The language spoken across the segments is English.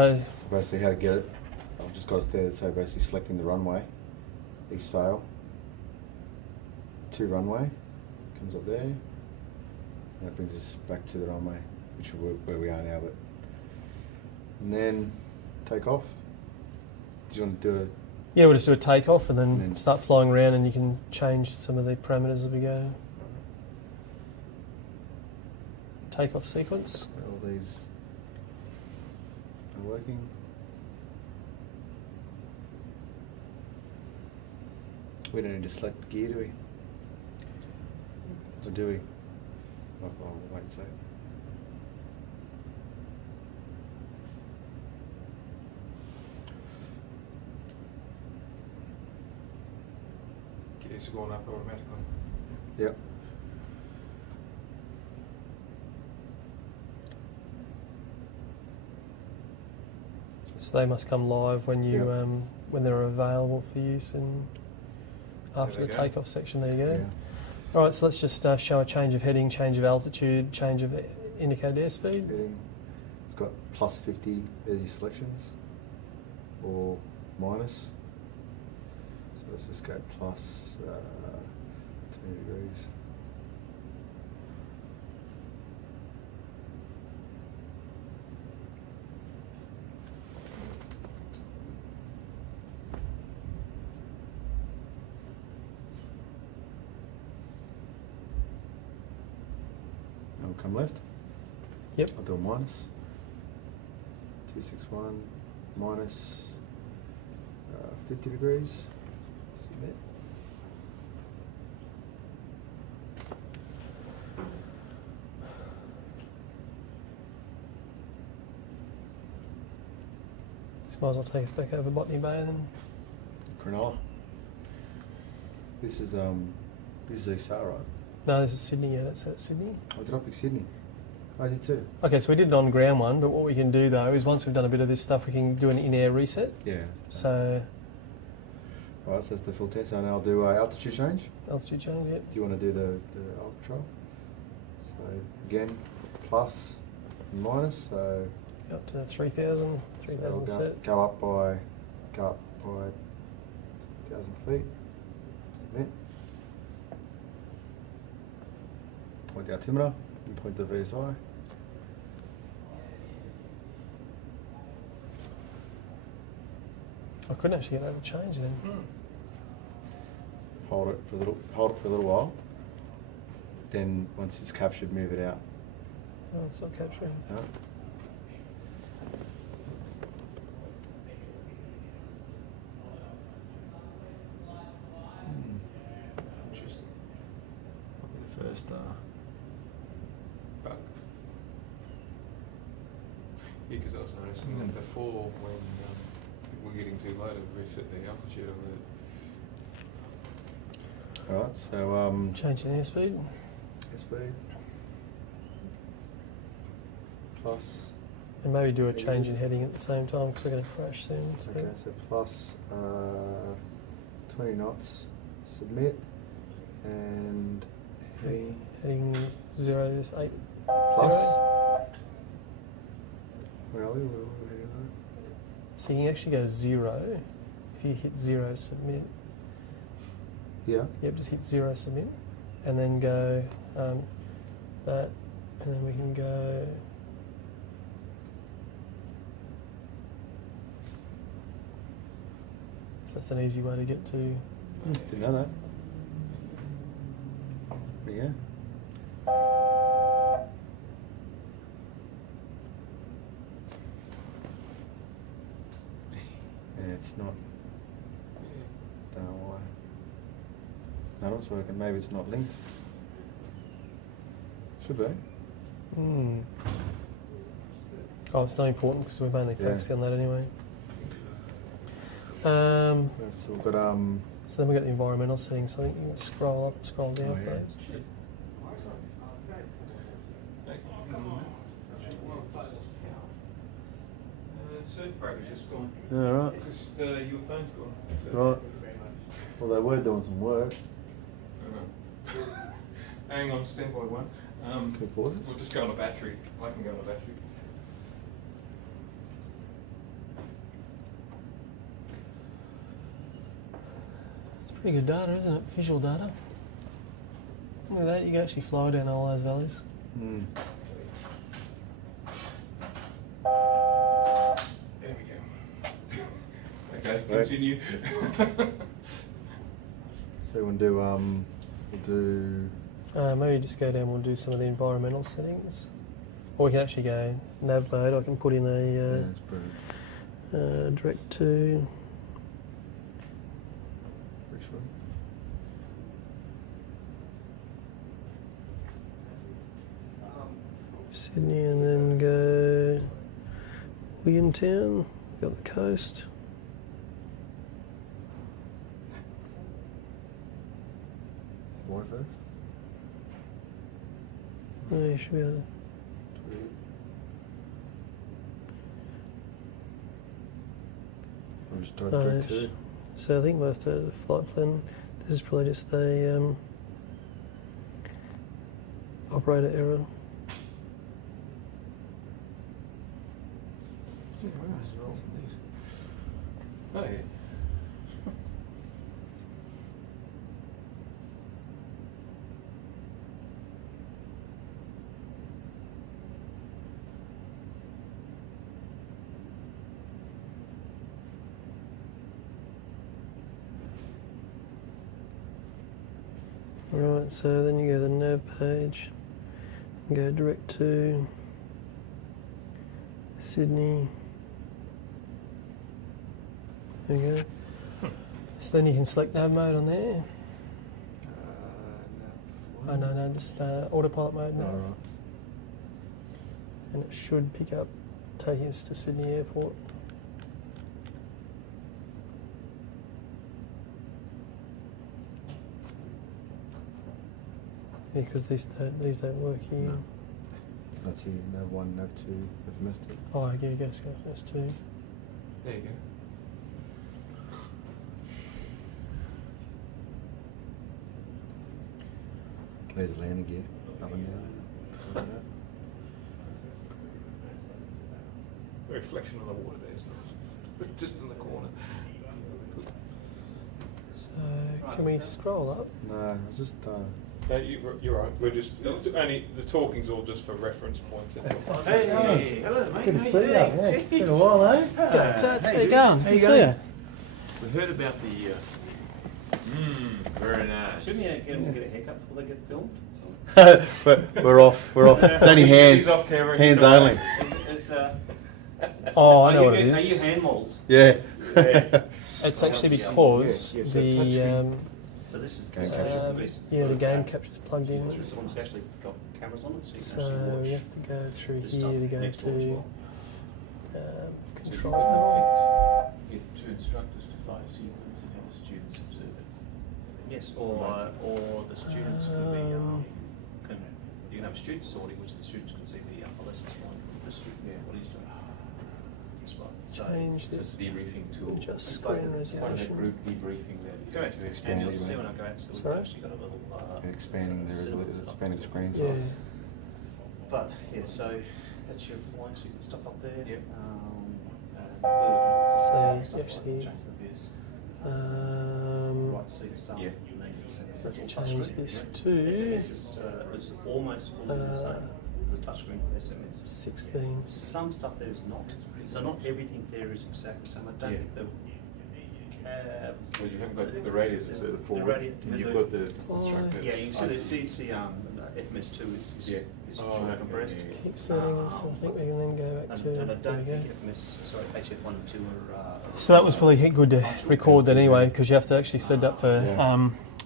So basically how to get it, I've just got us there, so basically selecting the runway, each sail, to runway, comes up there, and that brings us back to the runway, which is where we are now, and then take off. Do you want to do it? Yeah, we'll just do a takeoff and then start flying around, and you can change some of the parameters as we go. Takeoff sequence. All these are working. We don't need to select gear, do we? Or do we? I'll wait and see. Gears are going up automatically. Yep. So they must come live when you when they're available for use and after the takeoff section. There you go. Yeah. All right, so let's just show a change of heading, change of altitude, change of indicated airspeed. Heading. It's got plus 50 as your selections, or minus. So let's just go plus 20 degrees. I'll come left. Yep. I'll do a minus. 261 minus 50 degrees. Submit. So might as well take us back over Botany Bay then. Cronulla. This is East Sale, right? No, this is Sydney. Yeah, that's at Sydney. Oh, did I pick Sydney? I did too. Okay, so we did an on-ground one, but what we can do though is once we've done a bit of this stuff, we can do an in-air reset. Yeah. So Alright, so that's the full test. So now I'll do altitude change. altitude change, yep. Do you want to do the control? So again, plus and minus. So Up to 3,000, 3,000 set. go up by 1,000 feet. Submit. Point the altimeter and point the VSI. I couldn't actually get that to change then. Hold it for a little while. Then once it's captured, move it out. Oh, it's not capturing. No? Interesting. The first Bug. Yeah, because I was noticing that before when people were getting too low to reset the altitude on the. Alright, so Change the airspeed. airspeed plus. And maybe do a change in heading at the same time because we're going to crash soon. So. Okay, so plus 20 knots. Submit and Heading 0 to 8. plus. 0. Where are we? Where are we heading on? So you can actually go 0. If you hit 0, submit. Yeah. Yep, just hit 0, submit. And then go that. And then we can go. So that's an easy way to get to. Didn't know that. There you go. Yeah, it's not. Don't know why. None of it's working. Maybe it's not linked. Should be. Oh, it's not important because we're mainly Yeah. focusing on that anyway. So we've got So then we've got the environmental settings. So I think you can scroll up, scroll down for yeah. those. Surf break is just gone. All right. Just your phone's gone. Right. Well, they were doing some work. Hang on, stand by one. Keep orders. We'll just go on a battery. I can go on a battery. Pretty good data, isn't it? Visual data. Look at that, you can actually fly down all those valleys. Mm. There we go. Okay, Right. continue. So we'll do Maybe just go down and we'll do some of the environmental settings. Or we can actually go nav mode. I can put in yeah, a that's brilliant. direct to Which one? Sydney and then go Williamtown. Got the coast. Why first? No, you should be able to. I'll just type No, direct it's- to. So I think we'll have to the flight plan. This is probably just a operator error. Oh, yeah. Right, so then you go to the nav page, and go direct to Sydney. There you go. So then you can select nav mode on there. Oh no, just autopilot mode now. No, right. And it should pick up, take us to Sydney Airport. Yeah, because these don't work here. No. That's here, nav 1, nav 2, FMS2. Oh, yeah, you go to Skyfest too. There you go. There's landing gear, up and down. Like that. A reflection on the water there, isn't it? Just in the corner. So can we scroll up? No, I was just. No, you're right. We're just, it's only, the talking's all just for reference points. Hey, hello, mate. Good to How you see you. doing? Yeah, Jeez. been a while, eh? G'day, Tats. How you dude. going? How you Good to going? see We heard about the. Very nice. Shouldn't you get a haircut before they get filmed? But we're off. We're off. It's only hands. He's off camera. Hands he's off. only. Oh, I are know you what it Are is. you hand models? Yeah. Yeah. It's actually Yeah, because yeah, so the touchscreen. So this is Game this capture. is- yeah, the game capture's plugged in. This one's actually got cameras on it, so you can So actually watch. we have to go through this here stuff to go next door as to well. So you control. can get two instructors to fly a sequence and have the students observe it. Yes, or the students could be can you can have a student sorting, which the students can see the lessons from the student. Yeah. What he's doing. That's right. So Change So it's this. a debriefing tool. Adjust It's screen part of Part of that resolution. group debriefing that is go going ahead, to and expand. you'll it, see right? when I go out, so we've Sorry? actually got a little And expanding the cinema expanding the screen Yeah. size. But yeah, so that's your flying sequence stuff up there. Yep. So So you actually- change the views, Right seat stuff. Yeah. and then you can see- so that's all Change touchscreen. this FMS to is almost fully the same as a touchscreen for SMS. 16. Some stuff there is not. So not everything there is exactly the same. I don't Yeah. think the cab. Well, you haven't got the radios of the forward, radio- and you've the- got the instructor. Yeah, you can I see FMS2 is Yeah. short okay, compressed. yeah, yeah. Keep settings. I think we can then go back And to. I There don't we go. think HF1 and 2 are. So that was probably good to record that anyway, because you have to actually set it up for Yeah.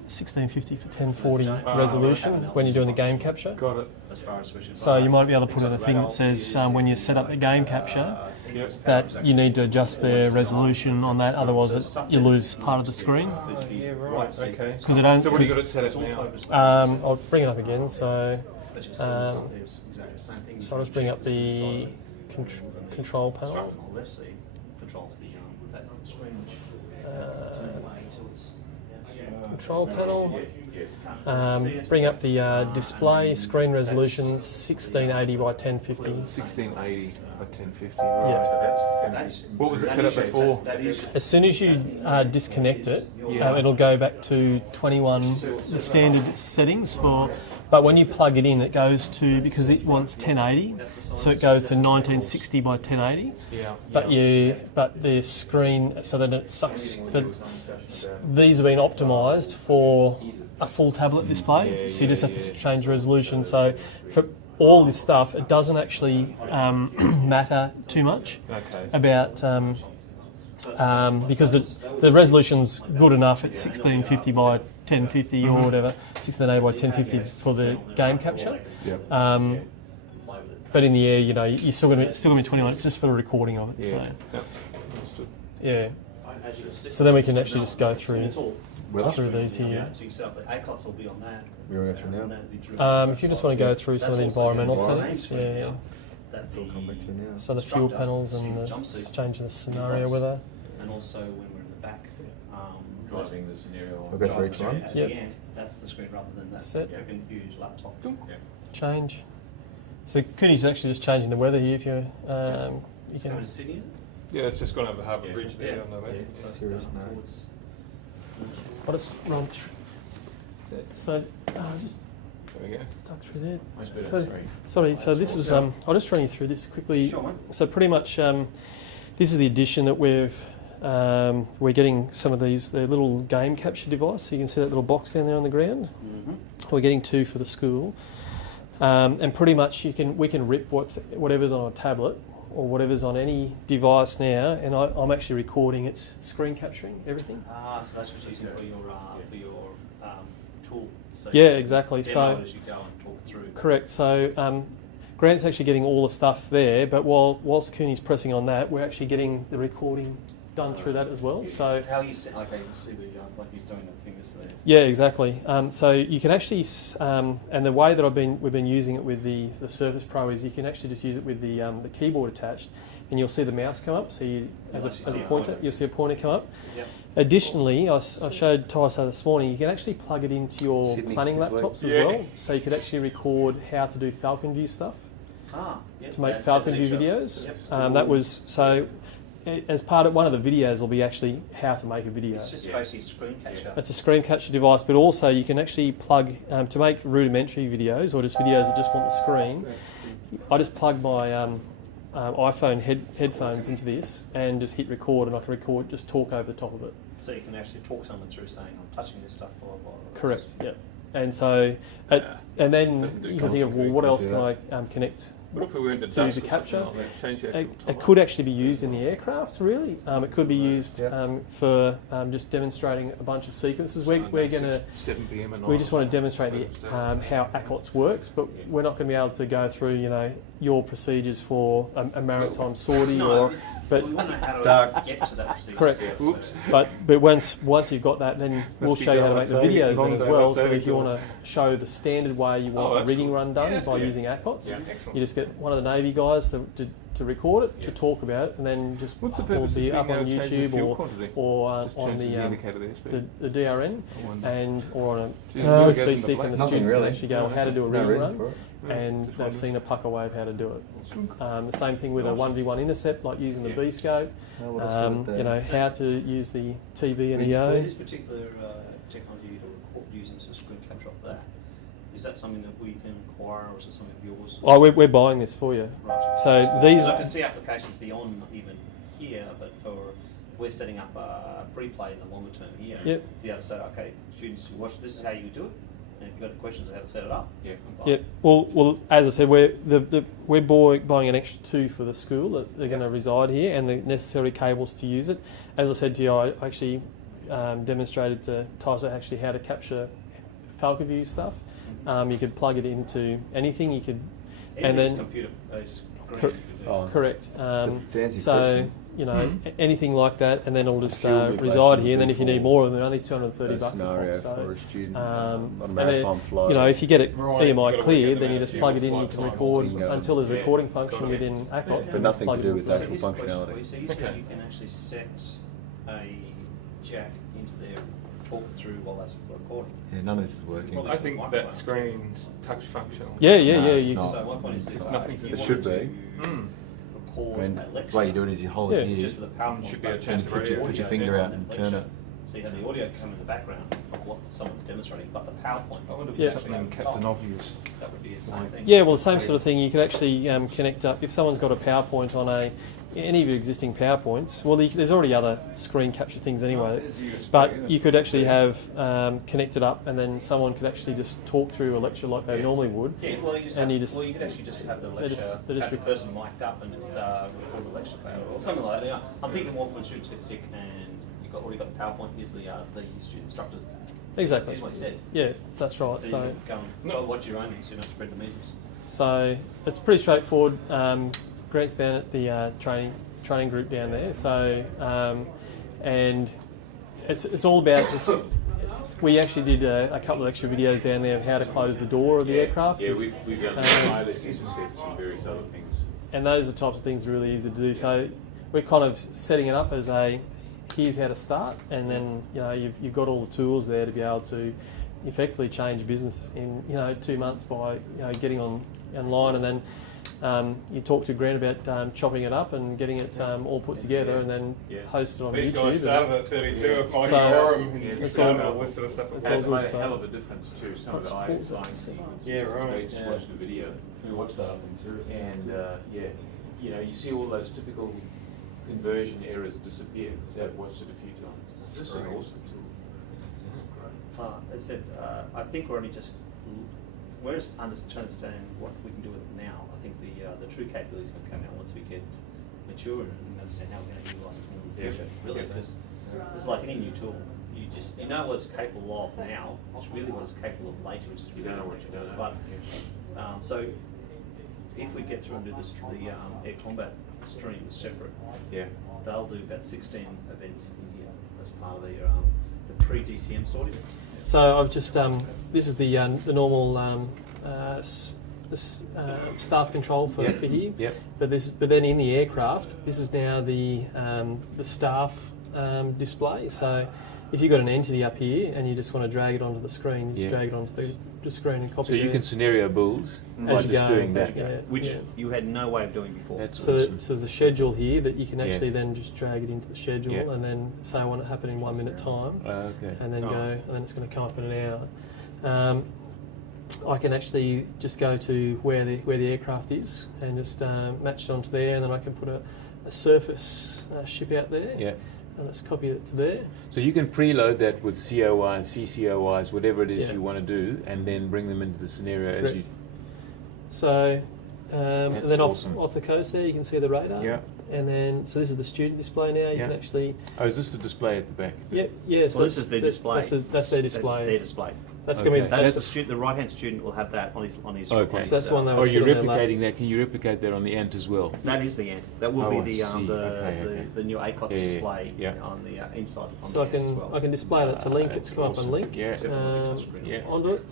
1650 for 1040 Ah, resolution when you're doing the game capture. Got it. As far as switching So you might be able to put in a Except thing that radar says is- when you set up the game capture Yep. that you need to adjust the resolution on that, otherwise you lose part of the screen. Oh, yeah, right. Okay. Because it don't. So what do you got it 'cause, set up now? I'll bring it up again. So So I'll just bring up the control panel. on the left side controls the that screen which Uh, so it's control panel. Bring up the display screen resolution 1680 by 1050. 1680 by 1050. Yeah. That's, What was it set up before? That is, As soon as you disconnect it, Yeah. it'll go back to 21, the standard settings for. But when you plug it in, it goes to, because it wants 1080, so it goes to 1960 by 1080. Yeah. But the screen, so that it sucks. But these have been optimised for a full tablet display, so you just have to change resolution. So for all this stuff, it doesn't actually matter too much Okay. about because the resolution's good enough at 1650 by 1050 or whatever, 1680 by 1050 for the game capture. Yep. But in the air, you're still going to be 21. It's just for the recording of it. Yeah. So Yep. Understood. yeah. So then we can actually just go through Whether? these here. So you set up the ACOTs will be on that. We're going to go through now. And that'll be driven. If you just want to go through some of the That's also environmental going to settings, be the same yeah. screen now. It's all come back to now. So the fuel Instructor, panels so and your the jumpsuit, changing the scenario your with her. And also when we're in the back, Driving the scenario. I'll go through each driving one. at Yep. the end, that's the screen rather than that Set. freaking huge laptop. Change. So Cooney's actually just changing the weather here. If you It's can. coming to Sydney, is it? Yeah, it's just gone over the Harbour Yeah. Bridge there Yeah. on the left. Serious no. I'll just run through. So just There we go. duck through there. Much better. So, sorry, so this is, I'll just run you through this quickly. Sure, mate. So pretty much, this is the addition that we're getting some of these, the little game capture device. So you can see that little box down there on the ground. Mm-hmm. We're getting 2 for the school. And pretty much we can rip whatever's on a tablet or whatever's on any device now, and I'm actually recording, it's screen capturing everything. So that's what you're using for your tool. So Yeah, you can exactly. demo So- it as you go and talk through. Correct. So Grant's actually getting all the stuff there, but whilst Cooney's pressing on that, we're actually getting the recording done through that as well. So How you see, okay, you see the like he's doing the fingers there. yeah, exactly. So you can actually, and the way that we've been using it with the Surface Pro is you can actually just use it with the keyboard attached, and you'll see the mouse come up. So you, as a pointer, you'll see a pointer come up. Yep. Additionally, I showed Tyso this morning, you can actually plug it into your Sydney planning this week. laptops as Yeah. well. So you could actually record how to do Falcon View stuff, Yep, to make as Falcon an View extra. videos. Yep. That was, so as part of one of the videos will be actually how to make a video. It's just basically screen capture. It's a screen capture device, but also you can actually plug, to make rudimentary videos or just videos that just want the screen, I just plug my iPhone headphones into this and just hit record, and I can record, just talk over the top of it. So you can actually talk someone through saying, I'm touching this stuff, blah, blah, blah. Correct, yep. And so, and then Doesn't do you can think of, well, constantly, what can else do can I connect? What if we went to To dusk the or something capture? like that? Change the It, actual it could actually be used in the aircraft, really. It could be used Yeah. for just demonstrating a bunch of sequences. We're going to 7 p.m. at night. we just want to demonstrate how ACOTS works, but we're not going to be able to go through, your procedures for a maritime sortie No, but we want to know how Dark. to get to that procedure. Correct. So- Whoops. but once you've got that, then we'll be show you how to make the daylight videos saving, then as long well. daylight So if saving you time. want to show the standard way you Oh, want a that's rigging cool. run done Yeah, that's by good. using ACOTS, Yeah, excellent. you just get one of the Navy guys to record it, to talk about it, and then just What's the or purpose of be being up on able to change the YouTube fuel quantity? or Just on changes the indicator there, speed. the DRN I wonder. and or on a Do you really go USB from the stick, black- and the Nothing students can really. actually go how to do a No rigging reason run, for it. and just they've wondered. seen a pucker wave how to do it. The same thing with a 1v1 intercept, like using the Yeah. B-scope. Oh, what else would they- How to use the TV and Green EO. This particular technology to record using some screen capture of that, is that something that we can acquire, or is it something of yours? Oh, we're buying this for you. Right. So these, I can see applications beyond even here, but we're setting up a free play in the longer term here. Yep. Be able to say, okay, students who watch this is how you do it, and if you've got questions on how to set it up. Yeah. yep. Well, as I said, we're buying an extra 2 for the school that they're going to reside here, and the necessary cables to use it. As I said to you, I actually demonstrated to Tyso actually how to capture Falcon View stuff. You could plug it into anything. You could, and Anything's then computer screen. Cor- you can do. Oh. correct. Dancy So question. anything like that, and then it'll just fuel reside replacement here. And then if you need for more of them, they're only $230 a a pop. scenario So, for a student um, on a and maritime then, flight. if you get it Right, EMI gotta work cleared, out then the you just amount plug of it in. You fuel can flight record time. until there's a Yeah. recording function Got it. within ACOTS. So and nothing plug to it do in. with So actual here's a question functionality. for you. So you said Okay. you can actually set a jack into there talk through while that's recording. Yeah, none of this is working. Well, I think that screen's touch functional. Yeah, No, it's you not. So my point is, It's if nothing if to you do. It should wanted be. to Mm. record And that the lecture, way you do it is you hold Yeah. it here just with a PowerPoint, Should be a but chance and to put your audio finger on out that and turn lecture. it. So you have the audio come in the background of what someone's demonstrating, but the PowerPoint. I wonder if Yeah. there's something Captain Obvious. That would be the same thing. Yeah, well, the same sort of thing. You can actually connect up if someone's got a PowerPoint on any of your existing PowerPoints. Well, there's already other screen capture things anyway, There's USB, but that's you could what actually I'm have connected up, and then someone could actually just talk through a lecture like they normally would. Yeah, well, you, just And have, you just- well, you could actually just have the they lecture, just- they just have the person mic'd up and just record the lecture player or something like that. I'm thinking more when students get sick and you've already got the PowerPoint, here's the student instructor. Exactly. Here's what he said. Yeah, that's right. So, So, you can go and watch your own so you don't spread the measles. so it's pretty straightforward. Grant's down at the training group down there. So, and it's all about just. We actually did a couple of extra videos down there of how to close the door of the aircraft. Yeah, we've done wireless intercepts and various other things. And those are the types of things really easy to do. So we're kind of setting it up as here's how to start, and then you've got all the tools there to be able to effectively change business in 2 months by getting online, and then you talk to Grant about chopping it up and getting it all put together, and then host it on These YouTube. guys started at 32 or fighting So, Orem and it's just all- started all this sort of stuff. it's That's all made good, a so- hell of a difference to some of What's the cool. flying sequences. Yeah, right. Just watch the video. We watched that in series. And you see all those typical conversion errors disappear because I've watched it a few times. This is an awesome tool. This is great. I said, I think we're only just, we're just trying to understand what we can do with it now. I think the true capability is going to come out once we get mature and understand how we're going to utilise it in the future. Really, Yeah. because it's like any new tool. You know what it's capable of now. It's really what it's capable of later, which is You really don't know what you don't know. But so if we get through and do the air combat stream separate, Yeah. they'll do about 16 events in here as part of the pre-DCM sorting. So I've just this is the normal staff control for here. Yep. But then in the aircraft, this is now the staff display. So if you've got an entity up here and you just want to drag it onto the screen, you just Yeah. drag it onto the screen and copy. So you there can scenario build by as you just go, doing as that. you go, Which yeah. you had no way of doing before. That's So, awesome. so there's a schedule here that you can Yeah. actually then just drag it into the schedule, Yeah. and then say I want it to happen in 1 minute time, Okay. and then Oh. go, and then it's going to come up in an hour. I can actually just go to where the aircraft is and just match it onto there, and then I can put a surface ship out there, Yeah. and let's copy it to there. So you can preload that with COIs, CCOIs, whatever it is Yeah. you want to do, and then bring them into the scenario as Correct. you. So, and That's then awesome. off the coast there, you can see the radar. Yeah. And then, so this is the student display now. You Yeah. can actually, Oh, is this the display at the back? Is it? yep, yes. Well, this is their display. That's their display. Their display. That's going to Okay. be. That's the right-hand student will have that on his Okay. So that's the one that Oh, was you're sitting on their lap. replicating that. Can you replicate that on the Ant as well? That is the ant. That will Oh, be I the see. Okay. the new ACOS Yeah, yeah, display yeah. on the inside on So I the ant as can well. I can display that to link. That's It's come up awesome. and link Yeah. Except for the touchscreen. Yeah. onto it,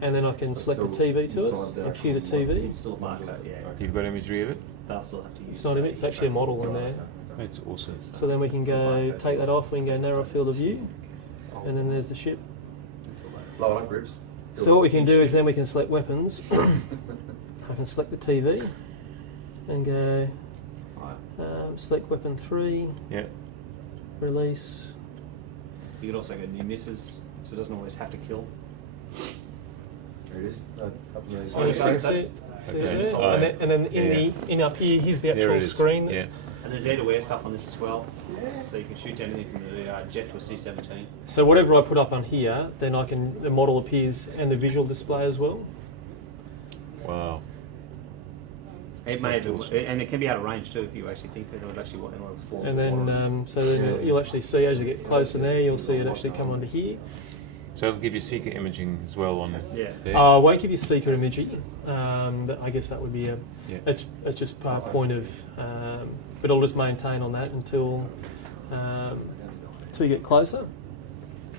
and then I can select the TV to it and cue the TV. It's still a marker, yeah. You've got imagery of it? They'll still have to use. It's not it's actually a model in there. That's awesome. So then we can go take that off. We can go narrow field of view, and then there's the ship. Low on grips. So what we can do is then we can select weapons. I can select the TV and go select weapon 3, Yeah. release. You can also go near misses, so it doesn't always have to kill. There it is. Up there. So you can see it. See it Okay. there? Oh, And then in up here, here's the There actual it is. screen. Yeah. And there's air-to-air stuff on this as well, so you can shoot anything from the jet to a C-17. So whatever I put up on here, then the model appears and the visual display as well. Wow. It may have, Awesome. and it can be out of range too if you actually think that it would actually want one of the four. And then, so then you'll actually see as you get closer there, you'll see it actually come onto here. So it'll give you seeker imaging as well on Yeah. there. I won't give you seeker imaging. I guess that would be Yeah. it's just part point of, but I'll just maintain on that until you get closer.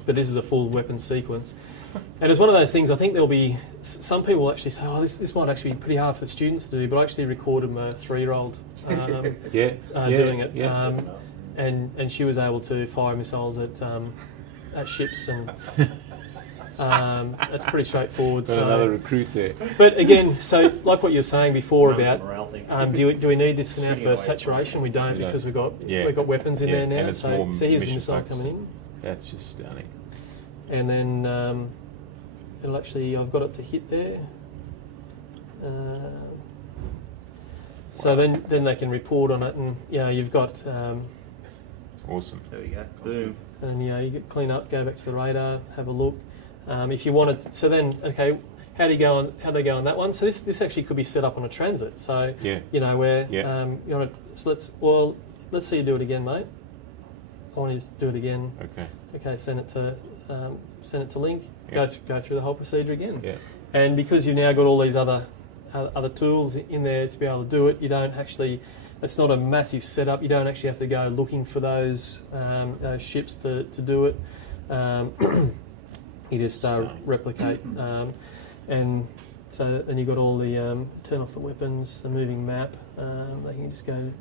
But this is a full weapon sequence. And it's one of those things, I think there'll be, some people actually say, oh, this might actually be pretty hard for the students to do, but I actually recorded my 3-year-old Yeah. doing it. Yeah. And she was able to fire missiles at at ships, and that's pretty straightforward. Got So, another recruit there. but again, so like what you were saying before Runs about, a morale thing. do we need this for now Shooting for away saturation? We don't, We don't. because we've got Yeah. weapons in Yeah, there now. and it's So, more so here's the mission missile focused. coming in, That's just stunning. and then it'll actually, I've got it to hit there. So then they can report on it, and you've got. Awesome. There we go. Boom. And you get clean up, go back to the radar, have a look. If you wanted, so then okay, how do they go on that one? So this actually could be set up on a transit. So Yeah. where Yeah. you want to. So let's see you do it again, mate. I want you to do it again. Okay. Okay, send it to Link. Yeah. Go through the whole procedure again. Yeah. And because you've now got all these other tools in there to be able to do it, you don't actually. It's not a massive setup. You don't actually have to go looking for those ships to do it. You just Stunning. replicate, and so then you've got all the turn off the weapons, the moving map. They can just go. We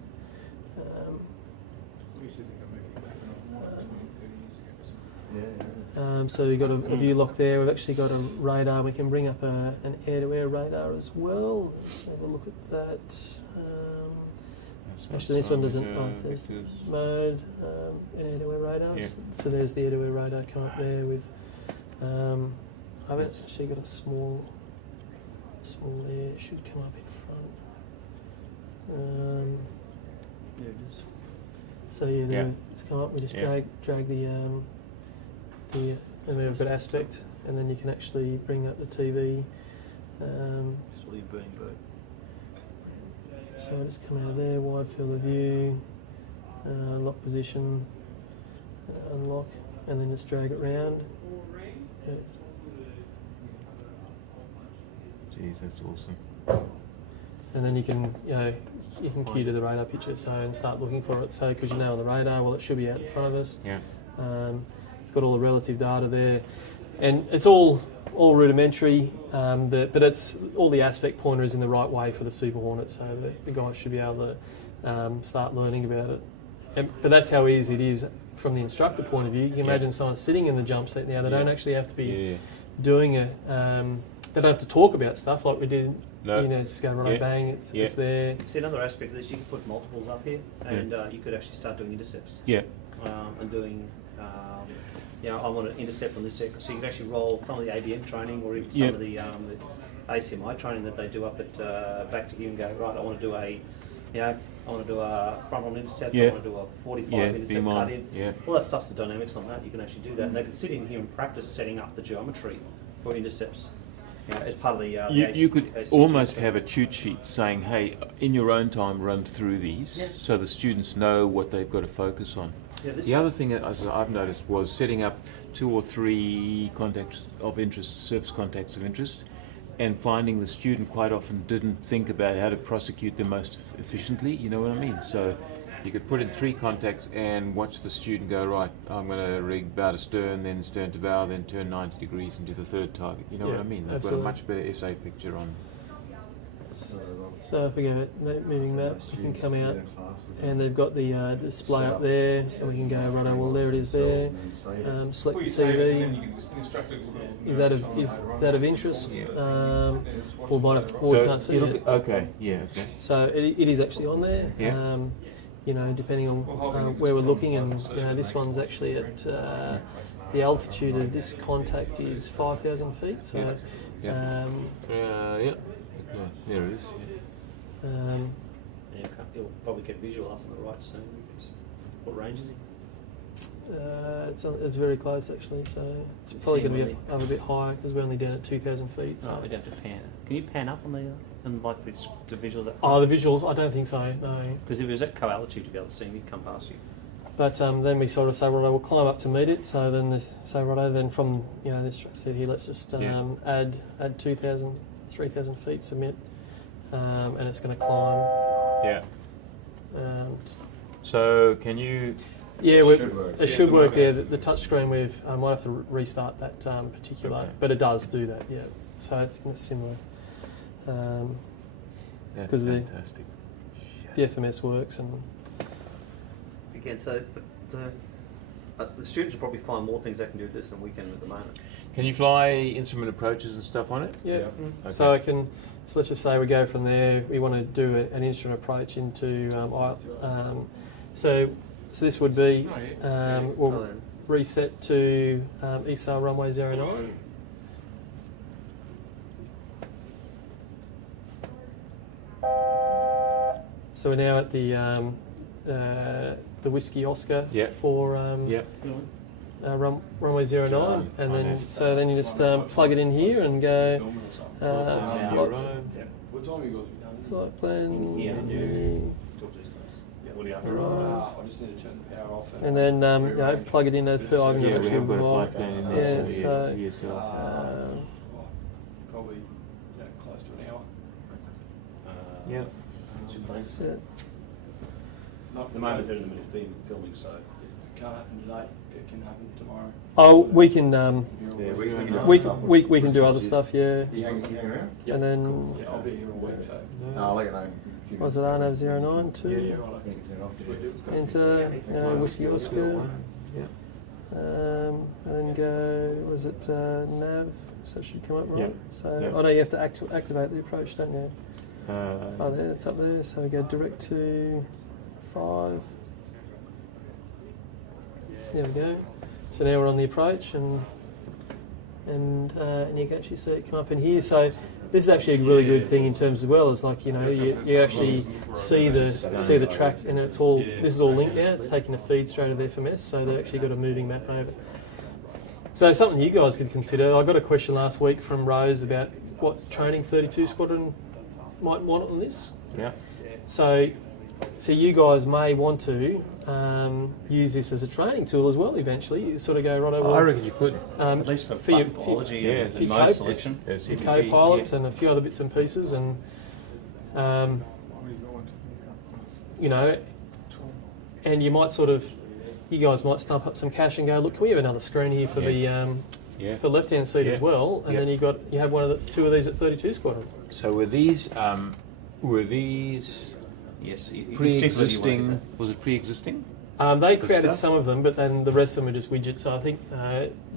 used to think of moving back in 20, 30 years ago. Yeah. So we've got a view lock there. We've actually got a radar. We can bring up an air-to-air radar as well. Let's have a look at that. Actually, this one doesn't. There's mode and air-to-air radar. Yeah. So there's the air-to-air radar come up there with. I've actually got a small air. It should come up in front. There it is. So yeah, there Yeah. it's come up. We just Yeah. drag the and we've got aspect, and then you can actually bring up the TV. Still your burning bird. So I just come out of there, wide field of view, lock position, unlock, and then just drag it round. Yeah. Jeez, that's awesome. And then you can cue to the radar picture, so and start looking for it. So because you're now on the radar, well, it should be out in front of us. Yeah. It's got all the relative data there, and it's all rudimentary. But it's all the aspect pointer is in the right way for the Super Hornet, so the guys should be able to start learning about it. But that's how easy it is from the instructor point of view. You can Yeah. imagine someone sitting in the jump seat now. They don't Yeah. actually have to be Yeah. doing it. They don't have to talk about stuff like we did. No. Just go right Yeah. bang. It's there. See, another aspect of this, you can put multiples up here, and you could actually start doing intercepts. Yeah. And doing, I want to intercept on this circle. So you can actually roll some of the ABM training or even some Yep. of the ACMI training that they do up at back to here and go, right, I want to do a front-on intercept, Yeah. I want to do a 45 Yeah, intercept beam cut on. in. Yeah. All that stuff's the dynamics on that. You can actually do that. And they can sit in here and practice setting up the geometry for intercepts. As part of the You could ACG almost stuff. have a cheat sheet saying, hey, in your own time, run through these Yeah. so the students know what they've got to focus on. Yeah, this The other thing that I've noticed was setting up 2 or 3 contacts of interest, surface contacts of interest, and finding the student quite often didn't think about how to prosecute them most efficiently, you know what I mean? So you could put in 3 contacts and watch the student go, right, I'm going to rig bow to stern, then stern to bow, then turn 90 degrees into the third target. You know what Yeah, I mean? They've absolutely. got a much better SA picture on. So if we go that moving map, you can come out, and they've got the display up there, so we can go right. Well, there it is there. Select Well, the you save it, and then TV. you can just instruct it a little bit. Is that of interest? Or might have to. Or we can't see it'll it. be- okay, yeah, okay. So it is actually on there. Yeah. Depending on where we're looking, and this one's actually at the altitude of this contact is 5,000 feet. So. Yeah. Yeah. Yeah. Okay, there it is. Yeah. You'll probably get visual up on the right soon. What range is it? It's very close actually, so it's You probably see going to when be up a bit higher because we're only down at 2,000 feet. So. No, we don't have to pan. Can you pan up on the and like the visuals? Oh, the visuals? I don't think so. No. Because if it was at co-altitude, you'd be able to see me come past you. But then we sort of say, right, we'll climb up to meet it. So then this, say, right, then from this set here, let's just add 2,000, 3,000 feet, submit, and it's going to climb. Yeah. So So can you? yeah, It we- should work. it Yeah, should the work there. mobile. The touch screen, I might have to restart that particular, Okay. but it does do that. Yeah. So it's similar. That's 'Cause the fantastic. FMS works and. Again, so the The students will probably find more things they can do with this than we can at the moment. Can you fly instrument approaches and stuff on it? Yeah. Yeah. Okay. So I can. So let's just say we go from there. We want to do an instrument approach into. So this would be. We'll reset to ESAL runway 09. So we're now at the Whiskey Oscar Yep. for Yep. runway 09, and then so then you just plug it in here and go What time you got to be done? flight plan, Yeah. Talk to these guys. What do you have to write? I just need to turn the power off. and then plug it in as per Ivan Yeah, we actually have got a provide. flight plan in Yeah, there. so Probably close to an hour. Yeah. set. At the moment, they're in the middle of filming, so. If it can't happen today, it can happen tomorrow. Oh, we can Yeah, we can do we, other stuff. we can do other stuff, yeah. You hang around? And then Yeah, I'll be here all week, so. No, I'll let you know. in a few was it minutes. Arnav 09 Yeah, too? right. You can turn it off. Enter Whiskey Oscar. Yeah. And then go, was it nav? So it should come up right. Yeah. So, Yeah. oh no, you have to activate the approach, don't you? Uh, Oh, there, it's up there. So we go direct to 5. There we go. So now we're on the approach, and you can actually see it come up in here. So this is actually a really good thing in terms as well. It's like you actually see the track, and it's all this is all linked now. It's taking a feed straight of the FMS, so they've actually got a moving map over. So something you guys could consider. I got a question last week from Rose about what training 32 Squadron might want on this. yeah. So you guys may want to use this as a training tool as well. Eventually, you sort of go right over. I reckon you could. At least for your, flight biology yeah, and for your mode co- selection. your CPG, co-pilots yeah. and a few other bits and pieces, and and you might you guys might stump up some cash and go, look, can we have another screen here for Yeah. the left-hand seat Yeah. as well? And Yeah. then you have two of these at 32 Squadron. So were these Yes, instinctively you want to do pre-existing? that. Was it pre-existing? They The created stuff? some of them, but then the rest of them are just widgets. So I think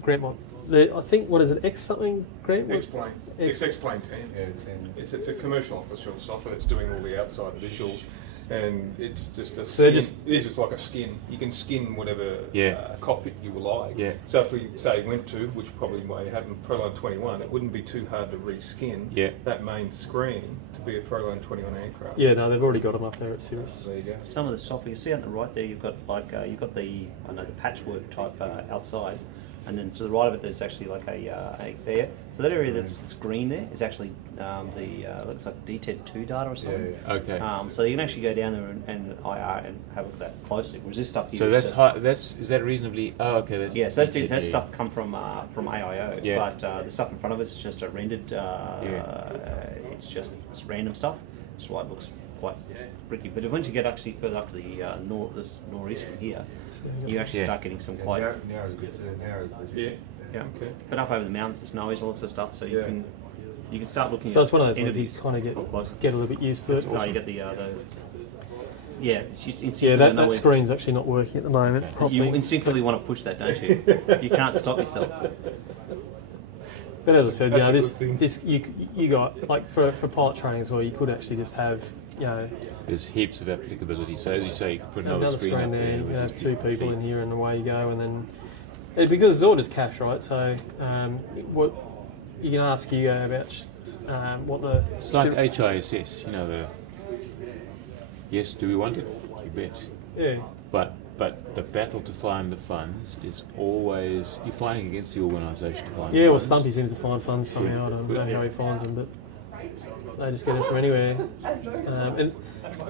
Grant I think what is it? X something? Grant? What- X-Plane. X- It's X-Plane 10. Yeah, 10. It's a commercial off-the-shelf software that's doing all the outside visuals, and it's just a So they're skin. It's just like a skin. You can skin whatever Yeah. cockpit you like. Yeah. So if we say went to, which probably may happen, Proline 21, it wouldn't be too hard to reskin Yeah. that main screen to be a Proline 21 aircraft. Yeah, no, they've already got them up there at Cirrus. There you go. Some of the software you see on the right there, you've got the patchwork type outside, and then to the right of it, there's actually like a there. So that area that's green there is actually looks like DTED2 data or Yeah, something. yeah. Okay. So you can actually go down there and IR and have a look at that closely. Whereas this stuff here So is that's just- high, is that reasonably? Oh, okay. That's Yeah, so that yeah. stuff come from AIO, Yeah. but the stuff in front of us is just a rendered. It's just random stuff. That's why it looks quite bricky. But once you get actually further up to the this northeast from here, you actually Yeah. start getting some Yeah, quite. Now is good too. Now is legit. Yeah. Okay. But up over the mountains, there's snow, all that sort of stuff. So you Yeah. can start looking. So at it's one of those ones you entities kind of up close. get a little bit used to it. No, you get the yeah. It's just Yeah, instinctively that know where- screen's actually not working at the moment You properly. instinctively want to push that, don't you? You can't stop yourself. But as I said, That's a good this you got like for pilot training as well. You could actually just have There's heaps of applicability. So as you say, you could put another, another screen, screen up there. You with can have these two people people in feet. here, and away you go. And then because it's all just cash, right? So what you can ask Hugo about what the It's like HISS, yes, do we want it? You bet. yeah. But the battle to find the funds is always, you're fighting against the organisation to find Yeah, the well, funds. Stumpy seems to find funds somehow. I don't know how he finds them, but they just get it from anywhere.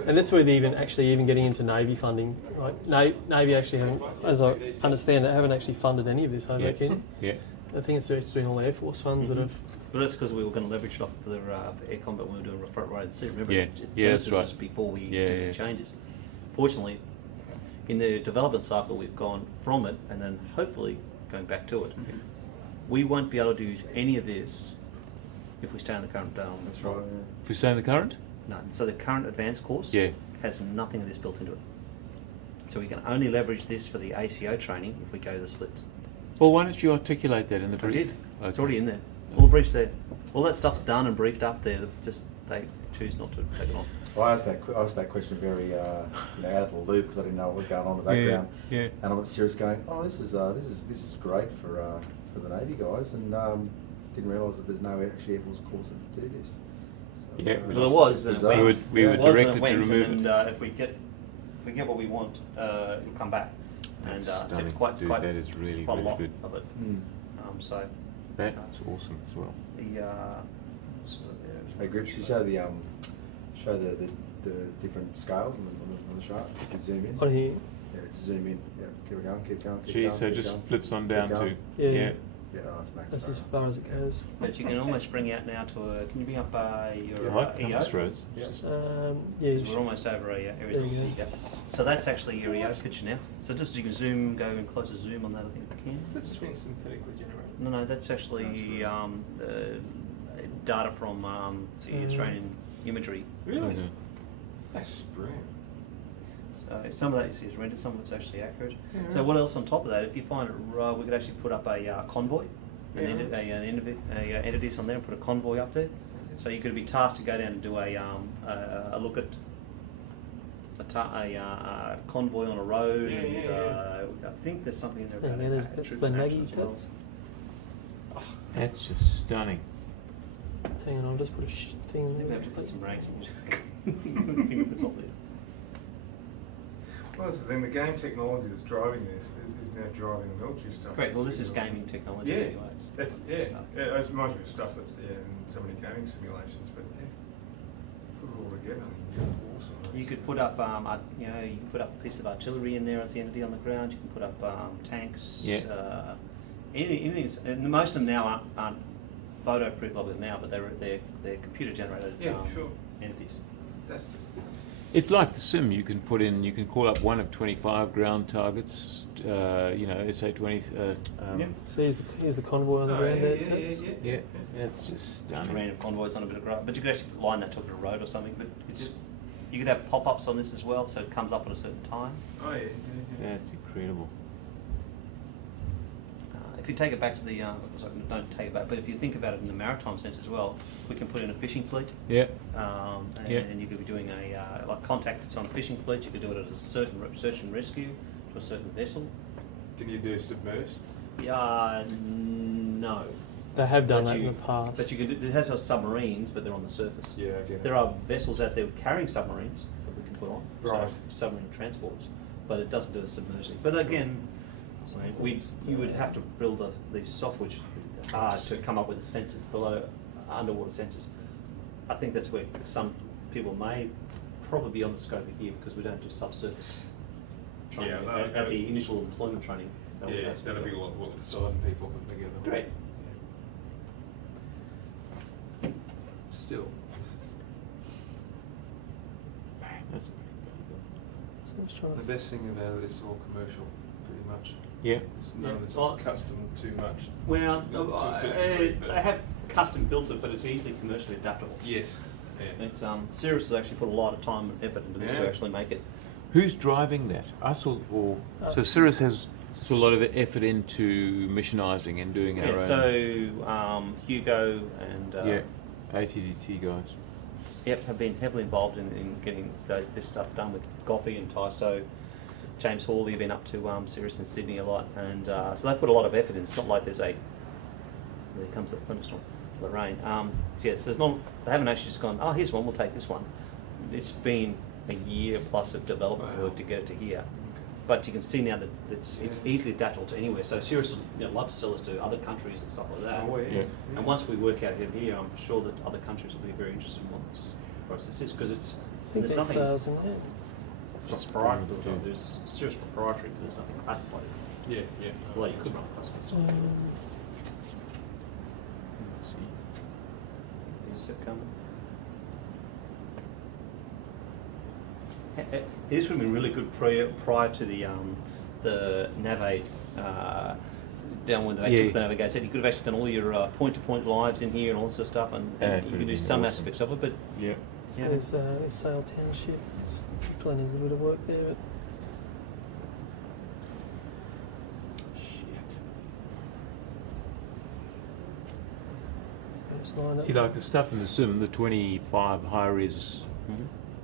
And that's where they even getting into Navy funding. Like Navy actually haven't, as I understand it, haven't actually funded any of this over Yeah. Ken. Yeah. I think it's doing all Air Force funds that have. But that's because we were going to leverage it off for air combat when we were doing front road sea. Remember, Yeah. Yeah, that's Genesis right. was before we Yeah, did yeah. the changes. Fortunately, in the development cycle, we've gone from it and then hopefully going back to it. We won't be able to use any of this if we stay on the current That's right. If we stay in the current? No. So the current advanced course Yeah. has nothing of this built into it. So we can only leverage this for the ACO training if we go the split. Well, why don't you articulate that in the I brief? did. It's Okay. already in there. All the briefs there. All that stuff's done and briefed up there. Just they choose not to take it on. Well, I asked that question very out of the loop because I didn't know what was going on in the background. Yeah. And I'm serious going, oh, this is great for the Navy guys, and didn't realise that there's no actually Air Force course that do this. So, Yeah, Well, there was, and it bizarre. went. We were It was, and directed it went, to remove and, it. if we get what we want, it'll come back. And That's so stunning. it's quite, Dude, quite, that is really, quite really a lot good. of it. Mm. So That's awesome as well. the so there- Hey, Grips, you show the different scales on the chart. You can zoom in. On here. Yeah, zoom in. Yeah, keep going, keep going, keep Gee, going. so it keep just going. flips on Keep down to going. Yeah. yeah. Yeah, oh, that's max. That's as so. far as it Yeah. goes. But you can almost bring out now to a. Can you bring up your Right, EO? compass rose. Yeah. Just- Yeah, you We're should. almost over a area. There you go. So that's actually your EO picture now. So just as you can zoom, go in closer zoom on that, I think if you can. Does that just mean synthetically generated? No, that's actually data from the Australian imagery. Really? Mhm. That's brilliant. So some of that you see is rendered, some of it's actually accurate. Yeah. So what else on top of that? If you find it, we could actually put up a convoy, Yeah. entities on there, and put a convoy up there. So you could be tasked to go down and do a look at a convoy on a road. Yeah, and, yeah, yeah. I think there's something in there Yeah, about man, there's troops Glen in Maggie action as well. cuts. That's just stunning. Hang on, I'll just put a thing I think we there. have to put some ranks in fingerprints on there. Well, this is the thing, the game technology that's driving this is now driving the military stuff. Correct. Well, this is gaming technology Yeah, anyways. that's, So- it reminds me of stuff that's in so many gaming simulations, but yeah, put it all together, awesome. You could put up, you can put up a piece of artillery in there as the entity on the ground. You can put up tanks. Yeah. Anything. And most of them now aren't photo proof of it now, but they're computer generated Yeah, sure. entities. That's just, It's like the sim. You can call up one of 25 ground targets. SA-20. Yep. So here's the convoy on the ground there. Tats. Yeah, that's just Just stunning. random convoys on a bit of grass. But you could actually line that to a bit of road or something. But it's just, you could have pop-ups on this as well, so it comes up at a certain time. oh yeah. That's incredible. If you take it back to the, sorry, don't take it back, but if you think about it in the maritime sense as well, we can put in a fishing fleet. Yeah. And, Yeah. and you could be doing like contact that's on a fishing fleet. You could do it as a certain search and rescue to a certain vessel. Can you do submersed? No. They have done But that you- in the past. But you could. It has those submarines, but they're on the surface. Yeah, I get it. There are vessels out there carrying submarines that we can put on. Right. So submarine transports, but it doesn't do a submerging. But again, you would have to build these software, which is hard to come up with a sensor below underwater sensors. I think that's where some people may probably be on the scope of here because we don't do subsurface training Yeah, at the initial employment training. Yeah, that'll be a lot what the deciding people put together. Great. Still. That's So I'm just trying The to- best thing about it is all commercial, pretty much. yeah. It's none of this Well- is custom too much. Well, To a certain degree, but- they have custom built it, but it's easily commercially adaptable. Yes. Yeah. It's Cirrus has actually put a lot of time and effort into this to Yeah. actually make it. Who's driving that? Us or so Cirrus has put a lot of effort into missionizing and doing our Yeah, own. so Hugo and yeah, ATDT guys. Yep, have been heavily involved in getting this stuff done with Goffey and Tyso. James Hawley have been up to Cirrus in Sydney a lot, and so they put a lot of effort in. It's not like there's there comes the thunderstorm, the rain. So there's not. They haven't actually just gone. Oh, here's one. We'll take this one. It's been a year plus of development Wow. work to get it to here. But you can see now that it's easily adaptable to anywhere. So Cirrus would love to sell this to other countries and stuff like that. Oh, yeah. Yeah. And once we work out it here, I'm sure that other countries will be very interested in what this process is because it's I think there's there's nothing sales in there. just proprietary. There's serious proprietary, but there's nothing classified. Yeah, yeah. Although you could run classified stuff. Let's see. Intercept coming. This would have been really good prior to the Navade down when they Yeah. took the Navigate. So you could have actually done all your point-to-point lives in here and all this sort of stuff, and Yeah, you can pretty do some awesome. aspects of it. But Yeah. So Yeah. there's Sale Township. It's plenty of a bit of work there. But Just lined up. See, like the stuff in the sim, the 25 high-res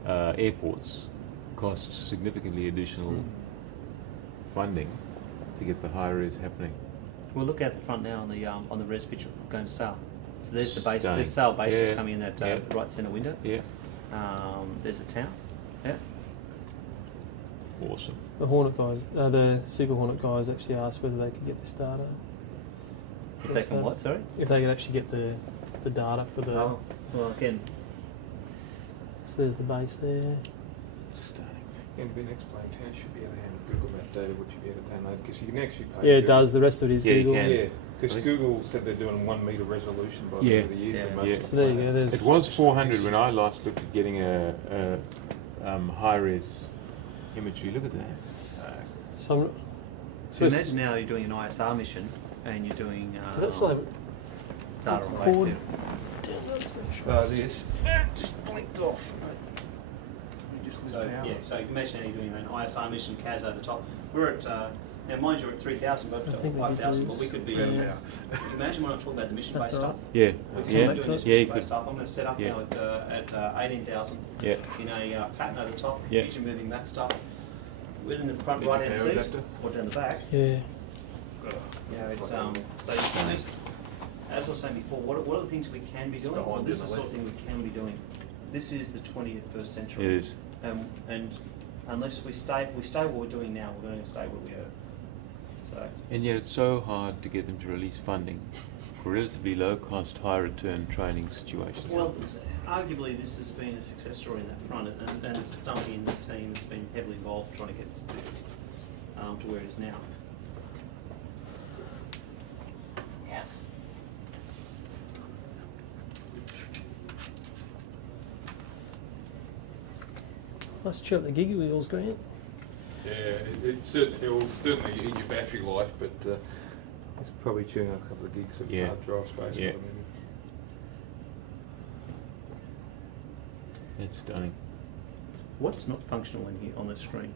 airports cost significantly additional funding to get the high-res happening. We'll look at the front now on the res picture going to Sale. So there's the base. Stunning. There's Sale bases Yeah. coming in that Yeah. right centre window. Yeah, There's a town. Yeah. awesome. The Hornet guys, the Super Hornet guys actually asked whether they could get this data. If they can what? Sorry. If they could actually get the data for the. Oh, well, again, So there's the base there. Stunning. And Ben explained how you should be able to handle Google Map data, would you be able to download? Because you can actually pay. Yeah, it Google. does. The rest of it is Yeah, you Google. can. Yeah, because Right. Google said they're doing 1 metre resolution by the Yeah. end of the year Yeah. for most Yeah. of the So there you go. planet. There's It was 400 when I last looked at getting a high-res imagery. Look at that. So I'm, so it's- imagine now you're doing an ISR mission and you're doing does that still have it? data on Record. base here. This just blinked off. You just lose So power. yeah, so imagine now you're doing an ISR mission, CAS over the top. We're at now, mind you, we're at 3,000, but I think we 5,000. could But we could be. Round now. Imagine when I talk about the mission-based That's all stuff. right. Yeah, We can yeah, start doing this yeah, you mission-based could. stuff. I'm going to set up Yeah. now at 18,000 Yeah. in a pattern over the top. Yeah. Usually moving that stuff within the front Need your right-hand power seat adapter? or down the back. Yeah. Yeah, it's so you can just, as I was saying before, what are the things we can be doing? got Well, one this is on the the sort of thing we can be doing. This is the 21st century. It is. And unless we stay what we're doing now, we're going to stay where we are. So And yet it's so hard to get them to release funding for relatively low-cost, high-return training situations. well, arguably this has been a success story in that front, and Stumpy and this team has been heavily involved trying to get this to where it is now. Yes. Nice chill at the Giggy Wheels, Grant. Yeah, it will certainly eat your battery life, but it's probably chewing up a couple of gigs of Yeah. hard drive space. Yeah. I mean. It's stunning. What's not functional in here on the screen?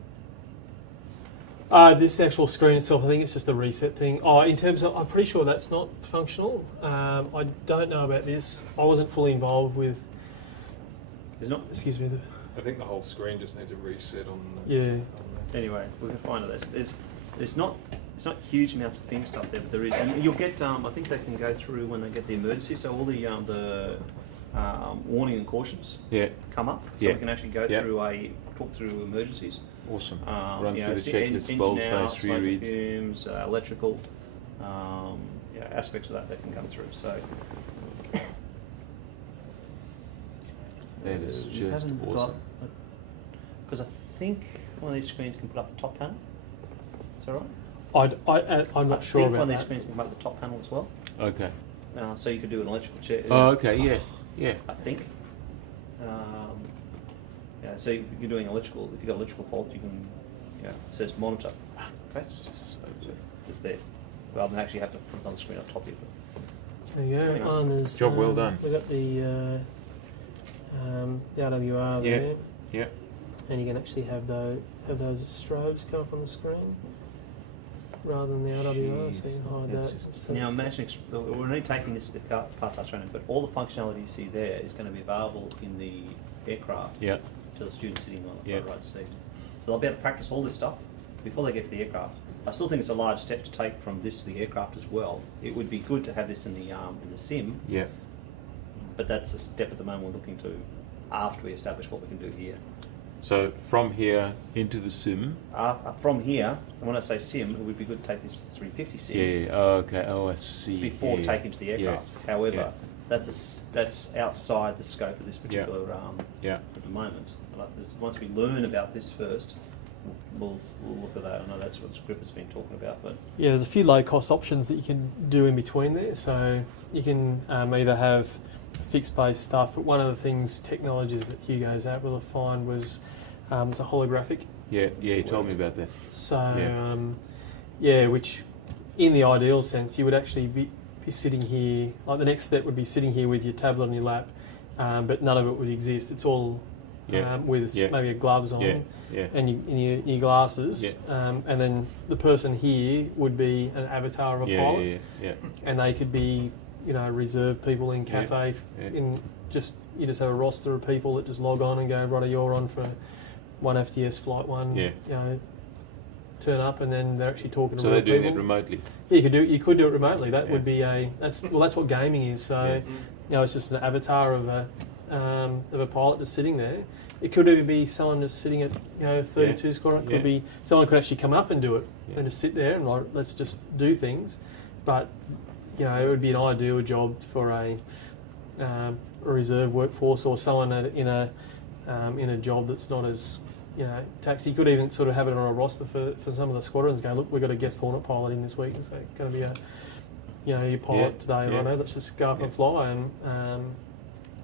This actual screen itself, I think it's just a reset thing. Oh, in terms of, I'm pretty sure that's not functional. I don't know about this. I wasn't fully involved with. There's not. Excuse me. I think the whole screen just needs a reset on. Yeah. On that. Anyway, we can find it. There's not huge amounts of thing stuff there, but there is, and you'll get. I think they can go through when they get the emergency. So all the warning and cautions Yeah, come up, so Yeah. we can actually go Yeah. talk through emergencies. awesome. Run You through know, the checklist, engine boldface, out, smoke rereads. fumes, electrical, aspects of that can come through. So That is you just haven't awesome. because I think one of these screens can put up the top panel. Is that right? I'm not I sure think about one of these that. screens can put up the top panel as well. Okay. So you could do an electrical check. Oh, okay, yeah, yeah. I think. So if you're doing electrical, if you've got electrical fault, you can, it says monitor. Okay, That's just so good. it's there. Rather than actually have to put another screen on top of it. There you Hang go. on. And there's, Job well done. We've got the RWR Yeah. there, Yeah. and you can actually have those strobes come up on the screen rather than the RWR, so you can hide Jeez, that. that's So- Now imagine, we're only taking this to the part-touch training, but all the functionality you see there is going to be available in the aircraft Yeah. to the student sitting on the Yeah. front right seat. So they'll be able to practice all this stuff before they get to the aircraft. I still think it's a large step to take from this to the aircraft as well. It would be good to have this in the sim, Yeah. but that's a step at the moment we're looking to after we establish what we can do here. So from here into the sim. From here, and when I say sim, it would be good to take this 350 sim Yeah. Oh, okay. Oh, I see. before yeah. taking to the aircraft. Yeah. However, Yeah. that's outside the scope of this particular Yeah. at the moment. And once we learn about this first, we'll look at that. I know that's what Scrip has been talking about, but Yeah, there's a few low-cost options that you can do in between there. So you can either have fixed-base stuff, but one of the things, technologies that Hugo's able to find was it's a holographic. Yeah. Yeah. You told me about that. So Yeah. which in the ideal sense, you would actually be sitting here. Like the next step would be sitting here with your tablet on your lap, but none of it would exist. It's all Yeah. with Yeah. maybe gloves on. Yeah. Yeah. And your glasses, Yeah. and then the person here would be an avatar of a Yeah. pilot, Yeah. Yeah. and they could be reserve people in Yeah, cafe. yeah. You just have a roster of people that just log on and go, right, you're on for one FTS flight one. Yeah. Turn up and then they're actually talking to So real they're doing people. it remotely. Yeah, you could do it remotely. That Yeah. would be that's what gaming is. So it's just an avatar of a pilot just sitting there. It could even be someone just sitting at 32 squadron. It Yeah. could be someone could actually come up and do it Yeah. and just sit there and like, let's just do things. But it would be an ideal job for a reserve workforce or someone in a job that's not as taxi. You could even sort of have it on a roster for some of the squadrons. Go, look, we've got a guest Hornet pilot in this week. It's going to be your pilot Yeah, today, yeah. Rhino. Let's just go up and Yeah. fly,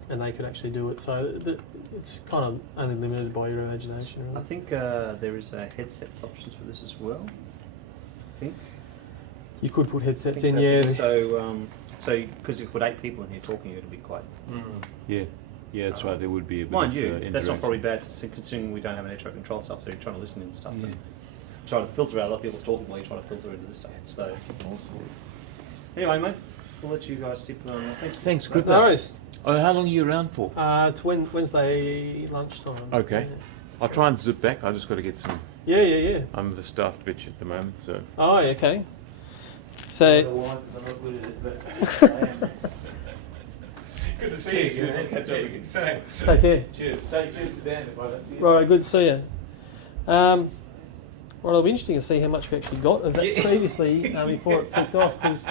and they could actually do it. So it's kind of only limited by your imagination. I Really. think there is a headset options for this as well. I think. You could put headsets I think in, that- yeah. So because you put 8 people in here talking, it'd be quite. Yeah. Yeah, that's right. There would be a bit Mind of, you, interaction. that's not probably bad considering we don't have an air traffic control stuff. So you're trying to listen in stuff Yeah. and trying to filter out other people's talking while you're trying to filter into this stuff. So anyway, mate, we'll let you guys tip on. Thanks, good No worries. Oh, how long are you around for? It's Wednesday lunchtime. Okay. I'll try and zip back. I just got to get some. Yeah. I'm the staff bitch at the moment, so. Oh, okay. So. Good to see you again. Catch up again. Same. Take care. Cheers. Say cheers to Dan if I don't see you. Right, good to see you. Well, it'll be interesting to see how much we actually got of that previously before it flicked off. Because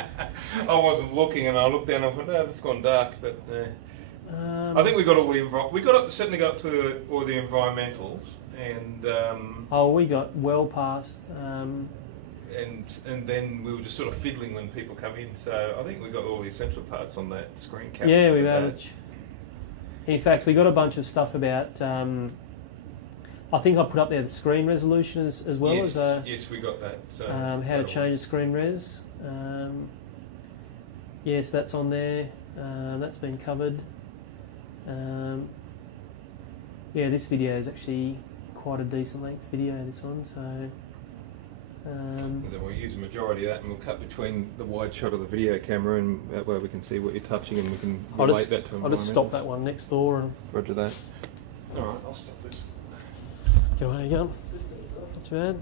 I wasn't looking, and I looked down and I thought, no, it's gone dark. But I think we got all the certainly got up to all the environmentals, and we got well past. and then we were just sort of fiddling when people come in. So I think we got all the essential parts on that screen capture. Yeah, for we've that. added. In fact, we got a bunch of stuff about. I think I put up there the screen resolution as well Yes, as yes, we got that. how to change the screen res. Yes, that's on there. That's been covered. This video is actually quite a decent length video. This one, so. And then we'll use the majority of that, and we'll cut between the wide shot of the video camera, and that way we can see what you're touching, and we can relate that to I'll just stop that one next door and Roger that. All right, I'll stop this. get away again. Not too bad.